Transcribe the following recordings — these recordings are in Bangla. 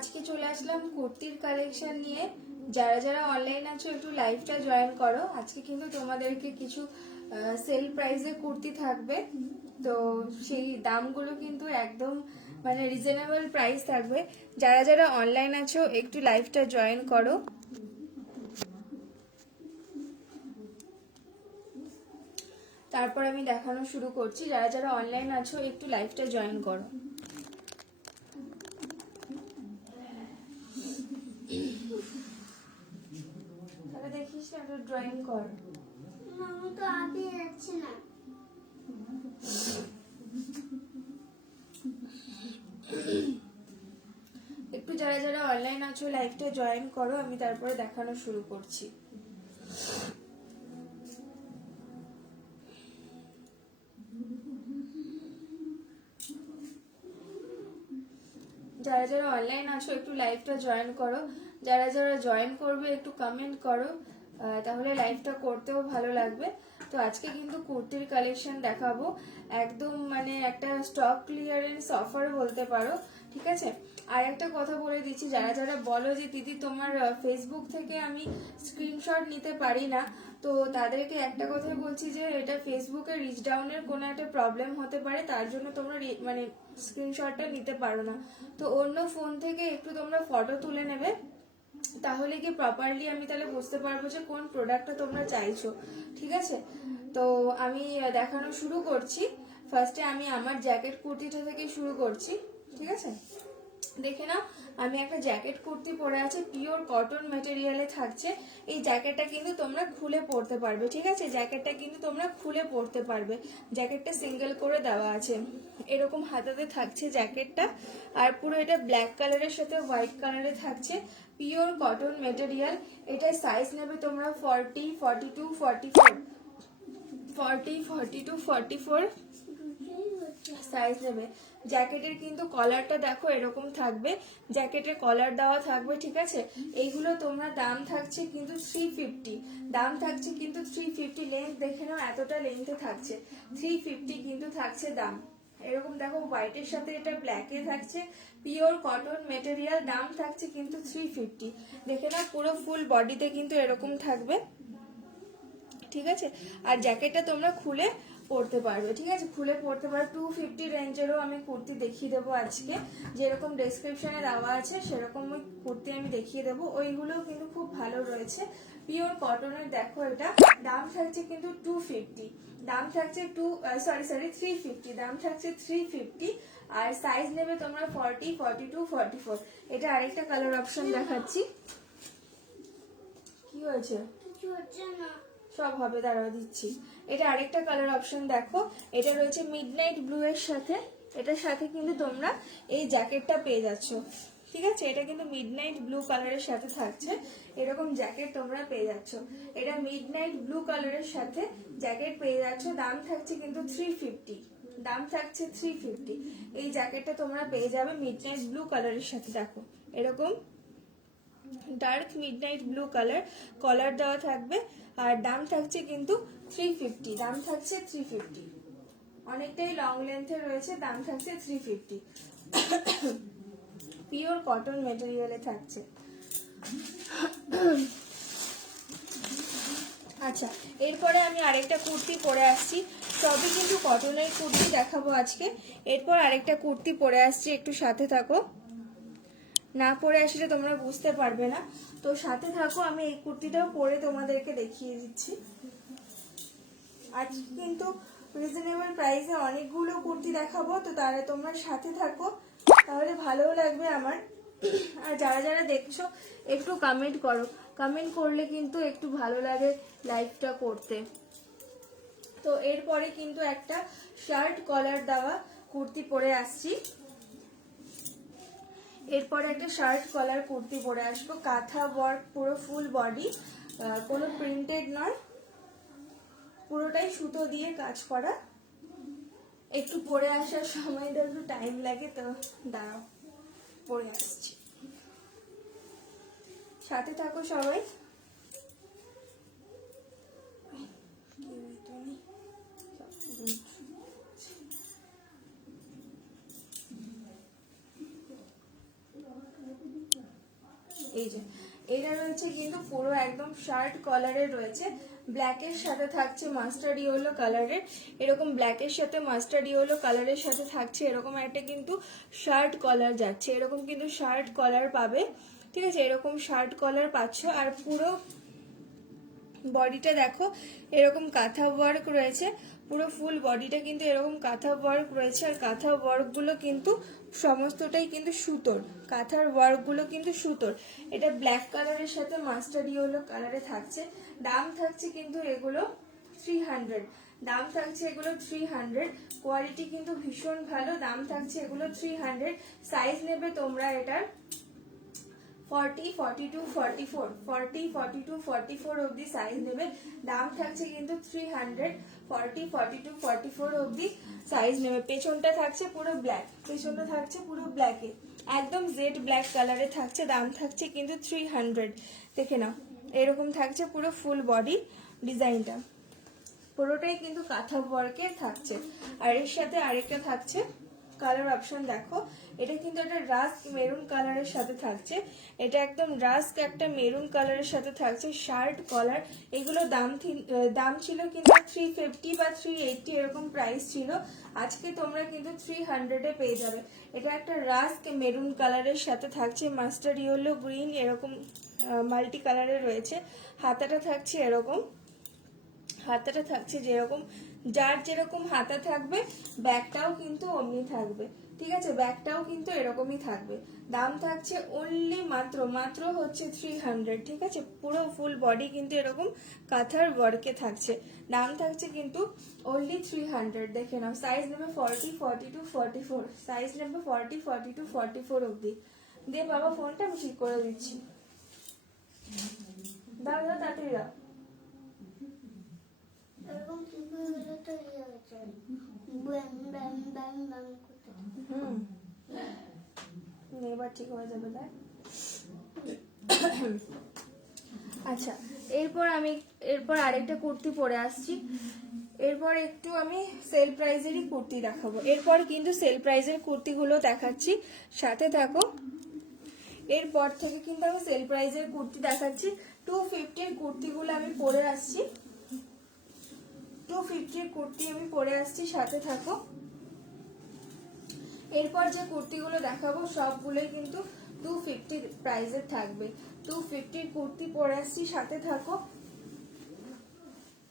আজকে চলে আসলাম কুর্তির কালেকশন নিয়ে। যারা যারা অনলাইন আছো একটু লাইভটা জয়েন করো। আজকে কিন্তু তোমাদেরকে কিছু সেল প্রাইসে কুর্তি থাকবে, তো সেই দামগুলো কিন্তু একদম মানে রিজনেবল প্রাইস থাকবে। যারা যারা অনলাইন আছো একটু লাইভটা জয়েন করো। তারপর আমি দেখানো শুরু করছি। যারা যারা অনলাইন আছো একটু লাইভটা জয়েন করো। তাহলে দেখিস না, একটু ড্রয়িং কর। আমি তো আগে যাচ্ছি না। একটু যারা যারা অনলাইন আছো লাইভটা জয়েন করো, আমি তারপরে দেখানো শুরু করছি। যারা যারা অনলাইন আছো একটু লাইভটা জয়েন করো। যারা যারা জয়েন করবে একটু কমেন্ট করো, তাহলে লাইভটা করতেও ভালো লাগবে। তো আজকে কিন্তু কুর্তির কালেকশন দেখাবো, একদম মানে একটা স্টক ক্লিয়ারেন্স অফার বলতে পারো, ঠিক আছে। আর একটা কথা বলে দিচ্ছি, যারা যারা বলো যে দিদি তোমার ফেসবুক থেকে আমি স্ক্রিনশট নিতে পারি না, তো তাদেরকে একটা কথাই বলছি যে এটা ফেসবুকে রিচ ডাউনের কোনো একটা প্রবলেম হতে পারে, তার জন্য তোমরা মানে স্ক্রিনশটটা নিতে পারো না। তো অন্য ফোন থেকে একটু তোমরা ফটো তুলে নেবে, তাহলে কি প্রপারলি আমি তাহলে বুঝতে পারবো যে কোন প্রোডাক্টটা তোমরা চাইছো, ঠিক আছে। তো আমি দেখানো শুরু করছি। ফার্স্টে আমি আমার জ্যাকেট কুর্তিটা থেকে শুরু করছি, ঠিক আছে। দেখে নাও, আমি একটা জ্যাকেট কুর্তি পরে আছে, পিওর কটন মেটেরিয়ালে থাকছে। এই জ্যাকেটটা কিন্তু তোমরা খুলে পরতে পারবে, ঠিক আছে। জ্যাকেটটা কিন্তু তোমরা খুলে পরতে পারবে, জ্যাকেটটা সিঙ্গেল করে দেওয়া আছে। এরকম হাতাতে থাকছে জ্যাকেটটা, আর পুরো এটা ব্ল্যাক কালারের সাথে হোয়াইট কালারে থাকছে, পিওর কটন মেটেরিয়াল। এটা সাইজ নেবে তোমরা 40, 42, 44, 40, 42, 44 সাইজ নেবে। জ্যাকেটের কিন্তু কলারটা দেখো এরকম থাকবে, জ্যাকেটের কলার দেওয়া থাকবে, ঠিক আছে। এইগুলো তোমরা দাম থাকছে কিন্তু 350, দাম থাকছে কিন্তু 350। লেন্থ দেখে নাও, এতটা লেন্থে থাকছে, 350 কিন্তু থাকছে দাম। এরকম দেখো হোয়াইটের সাথে এটা ব্ল্যাকে থাকছে, পিওর কটন মেটেরিয়াল, দাম থাকছে কিন্তু 350। দেখে নাও পুরো ফুল বডিতে কিন্তু এরকম থাকবে, ঠিক আছে। আর জ্যাকেটটা তোমরা খুলে পরতে পারবে, ঠিক আছে, খুলে পরতে পারবে। 250 রেঞ্জেরও আমি কুর্তি দেখিয়ে দেবো আজকে, যেরকম ডেসক্রিপশনে দেওয়া আছে সেরকম কুর্তি আমি দেখিয়ে দেবো। ওইগুলোও কিন্তু খুব ভালো রয়েছে, পিওর কটনের। দেখো এটা দাম থাকছে কিন্তু 250, দাম থাকছে 350, দাম থাকছে 350। আর সাইজ নেবে তোমরা 40, 42, 44। এটা আরেকটা কালার অপশন দেখাচ্ছি। কি হয়েছে? কিছু হচ্ছে না। সব হবে, দাঁড়াও দিচ্ছি। এটা আরেকটা কালার অপশন দেখো, এটা রয়েছে মিডনাইট ব্লু এর সাথে। এটার সাথে কিন্তু তোমরা এই জ্যাকেটটা পেয়ে যাচ্ছ, ঠিক আছে। এটা কিন্তু মিডনাইট ব্লু কালারের সাথে থাকছে, এরকম জ্যাকেট তোমরা পেয়ে যাচ্ছ। এটা মিডনাইট ব্লু কালারের সাথে জ্যাকেট পেয়ে যাচ্ছ, দাম থাকছে কিন্তু 350, দাম থাকছে 350। এই জ্যাকেটটা তোমরা পেয়ে যাবে মিডনাইট ব্লু কালারের সাথে। দেখো এরকম ডার্ক মিডনাইট ব্লু কালার, কলার দেওয়া থাকবে, আর দাম থাকছে কিন্তু 350, দাম থাকছে 350। অনেকটাই লং লেন্থে রয়েছে, দাম থাকছে 350। পিওর কটন মেটেরিয়ালে থাকছে। আচ্ছা, এরপরে আমি আরেকটা কুর্তি পরে আসছি, সবই কিন্তু কটনের কুর্তি দেখাবো আজকে। এরপর আরেকটা কুর্তি পরে আসছি, একটু সাথে থাকো, না পরে আসলে তোমরা বুঝতে পারবে না, তো সাথে থাকো। আমি এই কুর্তিটাও পরে তোমাদেরকে দেখিয়ে দিচ্ছি। আজকে কিন্তু রিজনেবল প্রাইসে অনেকগুলো কুর্তি দেখাবো, তো তাহলে তোমরা সাথে থাকো, তাহলে ভালোও লাগবে আমার। আর যারা যারা দেখছো একটু কমেন্ট করো, কমেন্ট করলে কিন্তু একটু ভালো লাগে লাইভটা করতে। তো এরপরে কিন্তু একটা শার্ট কলার দেওয়া কুর্তি পরে আসছি। এরপরে একটা শার্ট কলার কুর্তি পরে আসবো, কাঁথা ওয়ার্ক, পুরো ফুল বডি, কোনো প্রিন্টেড নয়, পুরোটাই সুতো দিয়ে কাজ করা। একটু পরে আসার সময় তো একটু টাইম লাগে, তো দাঁড়াও পরে আসছি, সাথে থাকো সবাই। এই যে এটা রয়েছে কিন্তু পুরো একদম শার্ট কলারের রয়েছে, ব্ল্যাকের সাথে থাকছে মাস্টার্ড ইয়েলো কালারের, এরকম ব্ল্যাকের সাথে মাস্টার্ড ইয়েলো কালারের সাথে থাকছে এরকম একটা কিন্তু শার্ট কলার যাচ্ছে, এরকম কিন্তু শার্ট কলার পাবে, ঠিক আছে, এরকম শার্ট কলার পাচ্ছ। আর পুরো বডিটা দেখো এরকম কাঁথা ওয়ার্ক রয়েছে, পুরো ফুল বডিটা কিন্তু এরকম কাঁথা ওয়ার্ক রয়েছে, আর কাঁথা ওয়ার্কগুলো কিন্তু সমস্তটাই কিন্তু সুতোর, কাঁথার ওয়ার্কগুলো কিন্তু সুতোর। এটা ব্ল্যাক কালারের সাথে মাস্টার্ড ইয়েলো কালারে থাকছে। দাম থাকছে কিন্তু এগুলো 300, দাম থাকছে এগুলো 300, কোয়ালিটি কিন্তু ভীষণ ভালো, দাম থাকছে এগুলো 300। সাইজ নেবে তোমরা এটার 40, 42, 44, 40, 42, 44 অবধি সাইজ নেবে, দাম থাকছে কিন্তু 300, 40, 42, 44 অবধি সাইজ নেবে। পেছনটা থাকছে পুরো ব্ল্যাক, পেছনটা থাকছে পুরো ব্ল্যাকে, একদম জেড ব্ল্যাক কালারে থাকছে, দাম থাকছে কিন্তু 300। দেখে নাও এরকম থাকছে পুরো ফুল বডি ডিজাইনটা, পুরোটাই কিন্তু কাঁথা ওয়ার্কের থাকছে। আর এর সাথে আরেকটা থাকছে কালার অপশন, দেখো এটা কিন্তু একটা রাস্ক মেরুন কালারের সাথে থাকছে, এটা একদম রাস্ক একটা মেরুন কালারের সাথে থাকছে, শার্ট কলার। এগুলো দাম ছিল কিন্তু 350 বা 380 এরকম প্রাইস ছিল, আজকে তোমরা কিন্তু 300-এ পেয়ে যাবে। এটা একটা রাস্ক মেরুন কালারের সাথে থাকছে, মাস্টার্ড ইয়েলো গ্রিন এরকম মাল্টি কালারের রয়েছে। হাতাটা থাকছে এরকম, হাতাটা থাকছে যেরকম, যার যেরকম হাতা থাকবে ব্যাগটাও কিন্তু অমনি থাকবে, ঠিক আছে, ব্যাগটাও কিন্তু এরকমই থাকবে। দাম থাকছে অনলি মাত্র হচ্ছে 300, ঠিক আছে, পুরো ফুল বডি কিন্তু এরকম কাঁথার ওয়ার্কে থাকছে, দাম থাকছে কিন্তু অনলি 300। দেখে নাও সাইজ নেবে 40, 42, 44, সাইজ নেবে 40, 42, 44 অবধি। দে বাবা ফোনটা আমি ঠিক করে দিচ্ছি, দাও দাও তাড়াতাড়ি দাও। এরকম কি করে তো ইয়ে হয়েছে ব্যাম ব্যাম ব্যাম ব্যাম করতে। এবার ঠিক হয়ে যাবে তাই। আচ্ছা এরপর আরেকটা কুর্তি পরে আসছি, এরপর একটু আমি সেল প্রাইজেরই কুর্তি দেখাবো, এরপর কিন্তু সেল প্রাইজের কুর্তিগুলো দেখাচ্ছি, সাথে থাকো। এরপর থেকে কিন্তু আমি সেল প্রাইজের কুর্তি দেখাচ্ছি, 250-এর কুর্তিগুলো আমি পরে আসছি, 250-এর কুর্তি আমি পরে আসছি, সাথে থাকো। এরপর যে কুর্তিগুলো দেখাবো সবগুলোই কিন্তু 250 প্রাইসের থাকবে, 250-এর কুর্তি পরে আসছি, সাথে থাকো।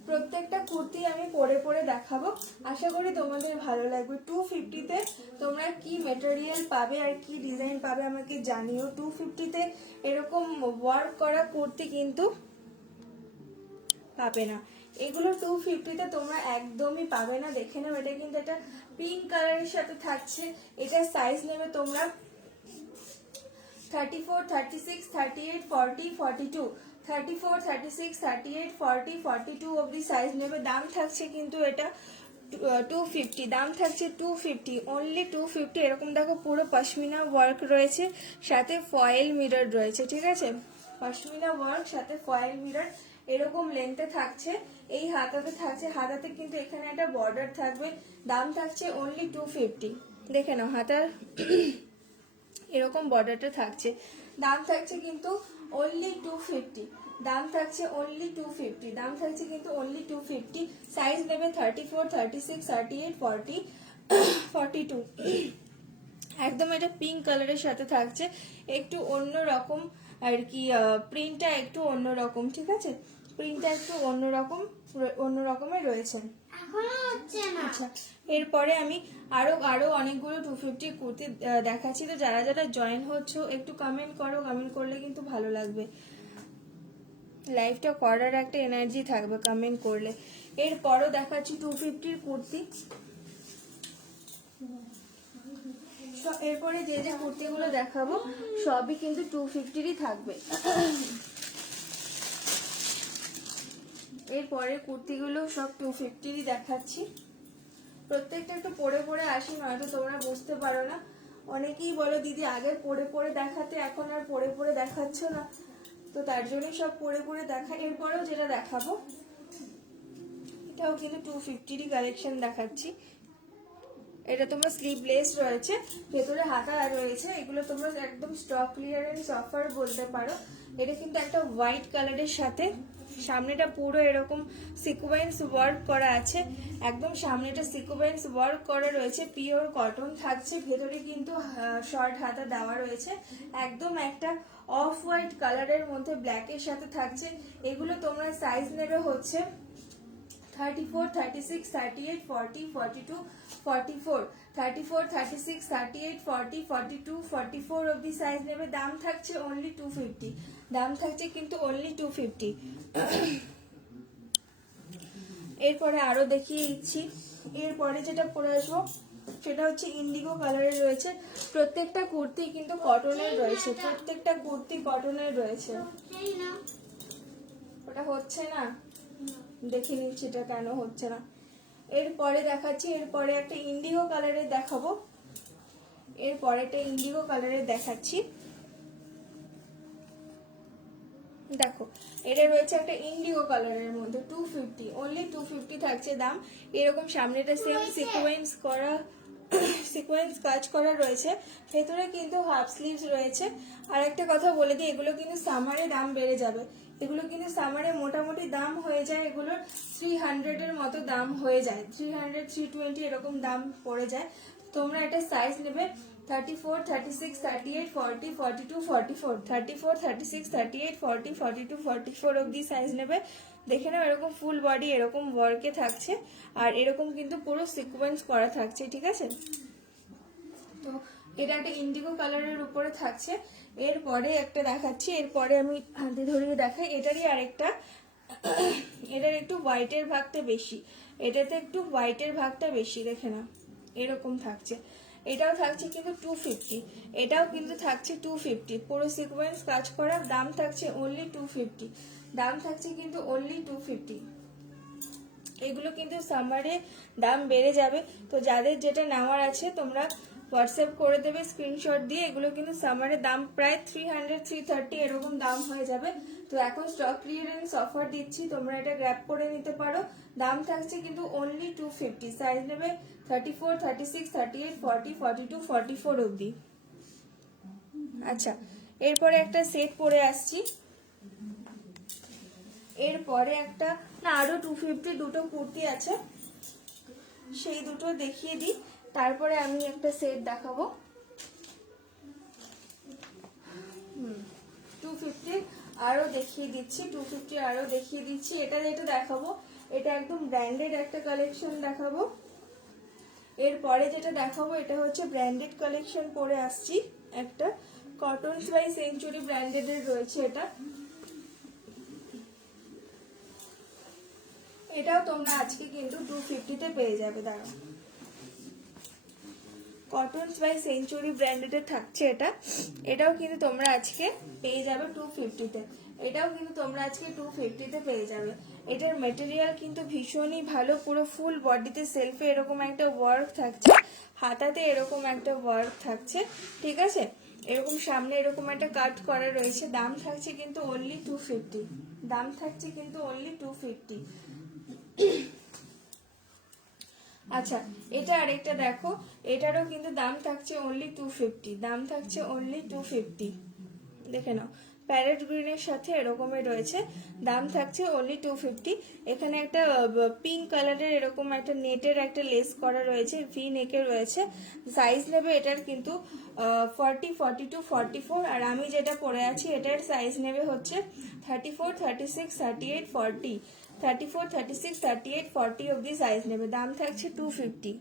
প্রত্যেকটা কুর্তি আমি পরে দেখাবো, আশা করি তোমাদের ভালো লাগবে। 250-তে তোমরা কি মেটেরিয়াল পাবে আর কি ডিজাইন পাবে আমাকে জানিও। 250-তে এরকম ওয়ার্ক করা কুর্তি কিন্তু পাবে না, এগুলো 250-তে তোমরা একদমই পাবে না। দেখে নাও এটা কিন্তু একটা পিঙ্ক কালারের সাথে থাকছে, এটা সাইজ নেবে তোমরা 34, 36, 38, 40, 42, 34, 36, 38, 40, 42 অবধি সাইজ নেবে। দাম থাকছে কিন্তু এটা 250, দাম থাকছে 250, অনলি 250। এরকম দেখো পুরো পশমিনা ওয়ার্ক রয়েছে, সাথে ফয়েল মিরর রয়েছে, ঠিক আছে, পশমিনা ওয়ার্ক সাথে ফয়েল মিরর এরকম লেন্থে থাকছে। এই হাতাতে থাকছে, হাতাতে কিন্তু এখানে একটা বর্ডার থাকবে, দাম থাকছে অনলি 250। দেখে নাও হাতার এরকম বর্ডারটা থাকছে, দাম থাকছে কিন্তু অনলি 250, দাম থাকছে অনলি 250, দাম থাকছে কিন্তু অনলি 250। সাইজ নেবে 34, 36, 38, 40, 42। একদম এটা পিঙ্ক কালারের সাথে থাকছে, একটু অন্য রকম আর কি, প্রিন্টটা একটু অন্যরকম, ঠিক আছে, প্রিন্টটা একটু অন্য রকমের রয়েছে। এখনো হচ্ছে না। আচ্ছা এরপরে আমি আরো অনেকগুলো 250 কুর্তি দেখাচ্ছি, তো যারা যারা জয়েন হচ্ছ একটু কমেন্ট করো, কমেন্ট করলে কিন্তু ভালো লাগবে, লাইভটা করার একটা এনার্জি থাকবে কমেন্ট করলে। এরপরও দেখাচ্ছি 250-র কুর্তি, এরপরে যে যে কুর্তিগুলো দেখাবো সবই কিন্তু 250-ই থাকবে। এরপরের কুর্তিগুলো সব 250-ই দেখাচ্ছি, প্রত্যেকটা একটু পরে আসি, নয়তো তোমরা বুঝতে পারো না। অনেকেই বলো দিদি আগে পরে দেখাতে, এখন আর পরে দেখাচ্ছ না, তো তার জন্যই সব পরে দেখা। এরপরেও যেটা দেখাবো এটাও কিন্তু 250-ই কালেকশন দেখাচ্ছি, এটা তোমার স্লিভলেস রয়েছে, ভেতরে হাতা রয়েছে, এগুলো তোমরা একদম স্টক ক্লিয়ারেন্স অফার বলতে পারো। এটা কিন্তু একটা হোয়াইট কালারের সাথে সামনেটা পুরো এরকম সিকোয়েন্স ওয়ার্ক করা আছে, একদম সামনেটা সিকোয়েন্স ওয়ার্ক করা রয়েছে, পিওর কটন থাকছে, ভেতরে কিন্তু শর্ট হাতা দেওয়া রয়েছে, একদম একটা অফ হোয়াইট কালারের মধ্যে ব্ল্যাকের সাথে থাকছে। এগুলো তোমরা সাইজ নেবে হচ্ছে 34, 36, 38, 40, 42, 44, 34, 36, 38, 40, 42, 44 অবধি সাইজ নেবে। দাম থাকছে অনলি 250, দাম থাকছে কিন্তু অনলি 250। এরপরে আরো দেখিয়ে দিচ্ছি। এরপরে যেটা পরে আসবো সেটা হচ্ছে ইন্ডিগো কালারের রয়েছে, প্রত্যেকটা কুর্তি কিন্তু কটনের রয়েছে, প্রত্যেকটা কুর্তি কটনের রয়েছে। এই না ওটা হচ্ছে না, দেখে নিচ্ছি এটা কেন হচ্ছে না। এরপরে দেখাচ্ছি, এরপরে একটা ইন্ডিগো কালারের দেখাবো, এরপরেটা ইন্ডিগো কালারের দেখাচ্ছি। দেখো এটা রয়েছে একটা ইন্ডিগো কালারের মধ্যে 250, অনলি 250 থাকছে দাম। এরকম সামনেটা সেম সিকোয়েন্স করা, সিকোয়েন্স কাজ করা রয়েছে, ভেতরে কিন্তু হাফ স্লিভস রয়েছে। আর একটা কথা বলে দিই, এগুলো কিন্তু সামারে দাম বেড়ে যাবে, এগুলো কিন্তু সামারে মোটামুটি দাম হয়ে যায়, এগুলোর 300 এর মতো দাম হয়ে যায়, 300, 320 এরকম দাম পড়ে যায়। তোমরা এটা সাইজ নেবে 34, 36, 38, 40, 42, 44, 34, 36, 38, 40, 42, 44 অবধি সাইজ নেবে। দেখে নাও এরকম ফুল বডি এরকম ওয়ার্কে থাকছে, আর এরকম কিন্তু পুরো সিকোয়েন্স করা থাকছে, ঠিক আছে। তো এটা একটা ইন্ডিগো কালারের উপরে থাকছে। এরপরে একটা দেখাচ্ছি, এরপরে আমি হাতে ধরিয়ে দেখাই, এটারই আরেকটা, এটার একটু হোয়াইটের ভাগটা বেশি, এটাতে একটু হোয়াইটের ভাগটা বেশি, দেখে না এরকম থাকছে। এটাও থাকছে কিন্তু 250, এটাও কিন্তু থাকছে 250, পুরো সিকোয়েন্স কাজ করা, দাম থাকছে অনলি 250, দাম থাকছে কিন্তু অনলি 250। এগুলো কিন্তু সামারে দাম বেড়ে যাবে, তো যাদের যেটা নেওয়ার আছে তোমরা হোয়াটসঅ্যাপ করে দেবে স্ক্রিনশট দিয়ে। এগুলো কিন্তু সামারে দাম প্রায় 300, 330 এরকম দাম হয়ে যাবে। তো এখন স্টক ক্লিয়ারেন্স অফার দিচ্ছি, তোমরা এটা গ্র্যাব করে নিতে পারো। দাম থাকছে কিন্তু অনলি 250, সাইজ নেবে 34, 36, 38, 40, 42, 44 অবধি। আচ্ছা, এরপরে একটা সেট পরে আসছি, এরপরে একটা না আরো 250 দুটো কুর্তি আছে, সেই দুটো দেখিয়ে দিই, তারপরে আমি একটা সেট দেখাবো। 250 আরো দেখিয়ে দিচ্ছি, 250 আরো দেখিয়ে দিচ্ছি। এটা যেটা দেখাবো এটা একদম ব্র্যান্ডেড একটা কালেকশন দেখাবো। এরপরে যেটা দেখাবো এটা হচ্ছে ব্র্যান্ডেড কালেকশন পরে আসছি, একটা কটনস বাই সেঞ্চুরি ব্র্যান্ডেড এর রয়েছে এটা, এটাও তোমরা আজকে কিন্তু 250 তে পেয়ে যাবে। দাঁড়াও, কটনস বাই সেঞ্চুরি ব্র্যান্ডেডের থাকছে এটা, এটাও কিন্তু তোমরা আজকে পেয়ে যাবে 250 তে, এটাও কিন্তু তোমরা আজকে 250 তে পেয়ে যাবে। এটার মেটেরিয়াল কিন্তু ভীষণই ভালো, পুরো ফুল বডিতে সেলফে এরকম একটা ওয়ার্ক থাকছে, হাতাতে এরকম একটা ওয়ার্ক থাকছে, ঠিক আছে। এরকম সামনে এরকম একটা কাট করা রয়েছে, দাম থাকছে কিন্তু অনলি 250, দাম থাকছে কিন্তু অনলি 250। আচ্ছা, এটা আরেকটা দেখো, এটারও কিন্তু দাম থাকছে অনলি 250, দাম থাকছে অনলি 250, দেখে নাও প্যারেট গ্রিনের সাথে এরকমের রয়েছে, দাম থাকছে অনলি 250। এখানে একটা পিঙ্ক কালারের এরকম একটা নেটের একটা লেস করা রয়েছে, ভি নেকে রয়েছে, সাইজ নেবে এটার কিন্তু 40, 42, 44, আর আমি যেটা পরে আছি এটার সাইজ নেবে হচ্ছে 34, 36, 38, 40, 34, 36, 38, 40 অবধি সাইজ নেবে, দাম থাকছে 250।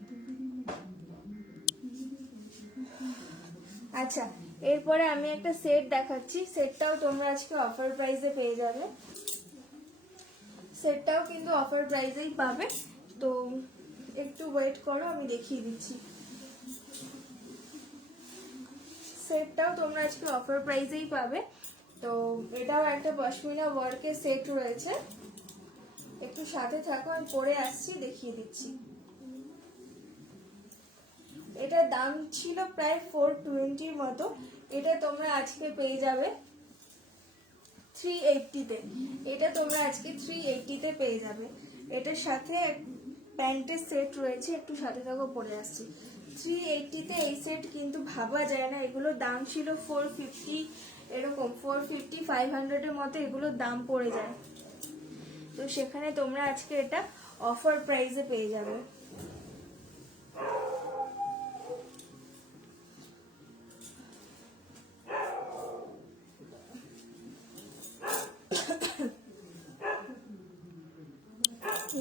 আচ্ছা, এরপরে আমি একটা সেট দেখাচ্ছি, সেটটাও তোমরা আজকে অফার প্রাইসে পেয়ে যাবে, সেটটাও কিন্তু অফার প্রাইসেই পাবে। তো একটু ওয়েট করো, আমি দেখিয়ে দিচ্ছি। সেটটাও তোমরা আজকে অফার প্রাইসেই পাবে। তো এটাও একটা পশমিনা ওয়ার্কের সেট রয়েছে, একটু সাথে থাকো, আমি পরে আসছি দেখিয়ে দিচ্ছি। এটার দাম ছিল প্রায় 420 মতো, এটা তোমরা আজকে পেয়ে যাবে 380 তে, এটা তোমরা আজকে 380 তে পেয়ে যাবে। এটার সাথে প্যান্টের সেট রয়েছে, একটু সাথে থাকো পরে আসছি। 380-তে এই সেট কিন্তু ভাবা যায় না। এগুলোর দাম ছিল 450, এরকম 450 500-এর মতো এগুলোর দাম পড়ে যায়। তো সেখানে তোমরা আজকে এটা অফার প্রাইসে পেয়ে যাবে।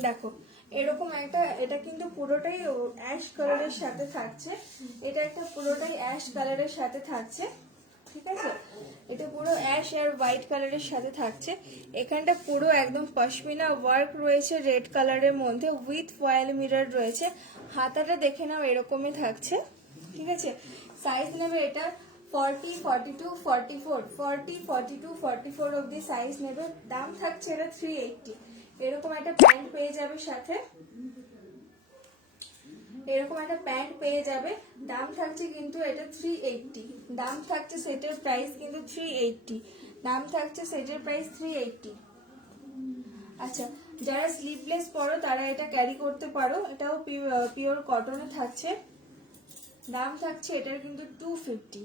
দেখো এরকম একটা, এটা কিন্তু পুরোটাই অ্যাশ কালারের সাথে থাকছে। এটা একটা পুরোটাই অ্যাশ কালারের সাথে থাকছে, ঠিক আছে? এটা পুরো অ্যাশ আর হোয়াইট কালারের সাথে থাকছে। এখানটা পুরো একদম পশমিনা ওয়ার্ক রয়েছে রেড কালারের মধ্যে, উইথ ফয়েল মিরর রয়েছে। হাতাটা দেখে নাও এরকমই থাকছে, ঠিক আছে? সাইজ নেবে এটা 40, 42, 44, 40, 42, 44 অব্দি সাইজ নেবে। দাম থাকছে এটা 380। এরকম একটা প্যান্ট পেয়ে যাবে সাথে, এরকম একটা প্যান্ট পেয়ে যাবে। দাম থাকছে কিন্তু এটা 380। দাম থাকছে সেটের প্রাইস কিন্তু 380। দাম থাকছে সেটের প্রাইস 380। আচ্ছা, যারা স্লিভলেস পরো তারা এটা ক্যারি করতে পারো। এটাও পিওর কটনে থাকছে। দাম থাকছে এটার কিন্তু 250।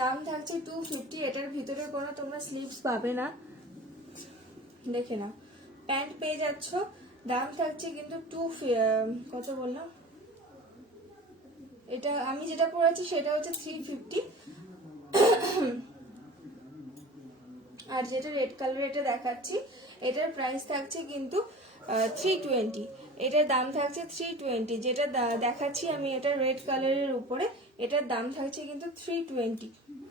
দাম থাকছে 250। এটার ভিতরে কোনো তোমরা স্লিভস পাবে না, দেখে নাও। প্যান্ট পেয়ে যাচ্ছ। দাম থাকছে কিন্তু কত বললাম, এটা আমি যেটা পরেছি সেটা হচ্ছে 350। আর যেটা রেড কালার এটা দেখাচ্ছি, এটার প্রাইস থাকছে কিন্তু 320। এটার দাম থাকছে 320। যেটা দেখাচ্ছি আমি এটা রেড কালারের উপরে, এটার দাম থাকছে কিন্তু 320।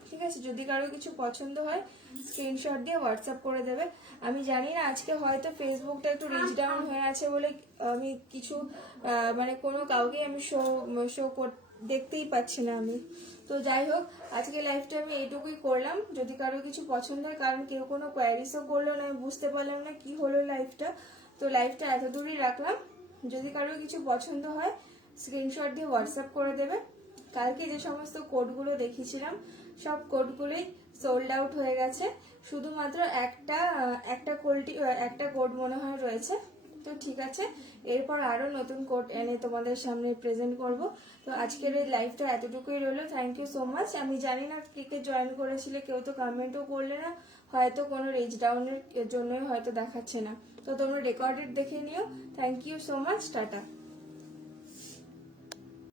ঠিক আছে? যদি কারো কিছু পছন্দ হয় স্ক্রিনশট দিয়ে হোয়াটসঅ্যাপ করে দেবে। আমি জানি না আজকে হয়তো ফেসবুকটা একটু রিচ ডাউন হয়ে আছে বলে আমি কিছু মানে কোনো কাউকে আমি শো দেখতেই পাচ্ছি না আমি। তো যাই হোক, আজকে লাইভটা আমি এইটুকুই করলাম। যদি কারো কিছু পছন্দ হয়, কারণ কেউ কোনো কোয়ারিসও করলো না, আমি বুঝতে পারলাম না কি হলো লাইভটা, তো লাইভটা এত দূরই রাখলাম। যদি কারো কিছু পছন্দ হয় স্ক্রিনশট দিয়ে হোয়াটসঅ্যাপ করে দেবে। কালকে যে সমস্ত কোডগুলো দেখিয়েছিলাম সব কোডগুলোই সোল্ড আউট হয়ে গেছে। শুধুমাত্র একটা কোড মনে হয় রয়েছে। তো ঠিক আছে, এরপর আরো নতুন কোড এনে তোমাদের সামনে প্রেজেন্ট করব। তো আজকের এই লাইভটা এতটুকুই রইলো। Thank you so much. আমি জানি না কে কে জয়েন করেছিলে, কেউ তো কমেন্টও করলে না, হয়তো কোনো রিচ ডাউনের জন্যই হয়তো দেখাচ্ছে না। তো তোমরা রেকর্ডেড দেখে নিও। Thank you so much, tata.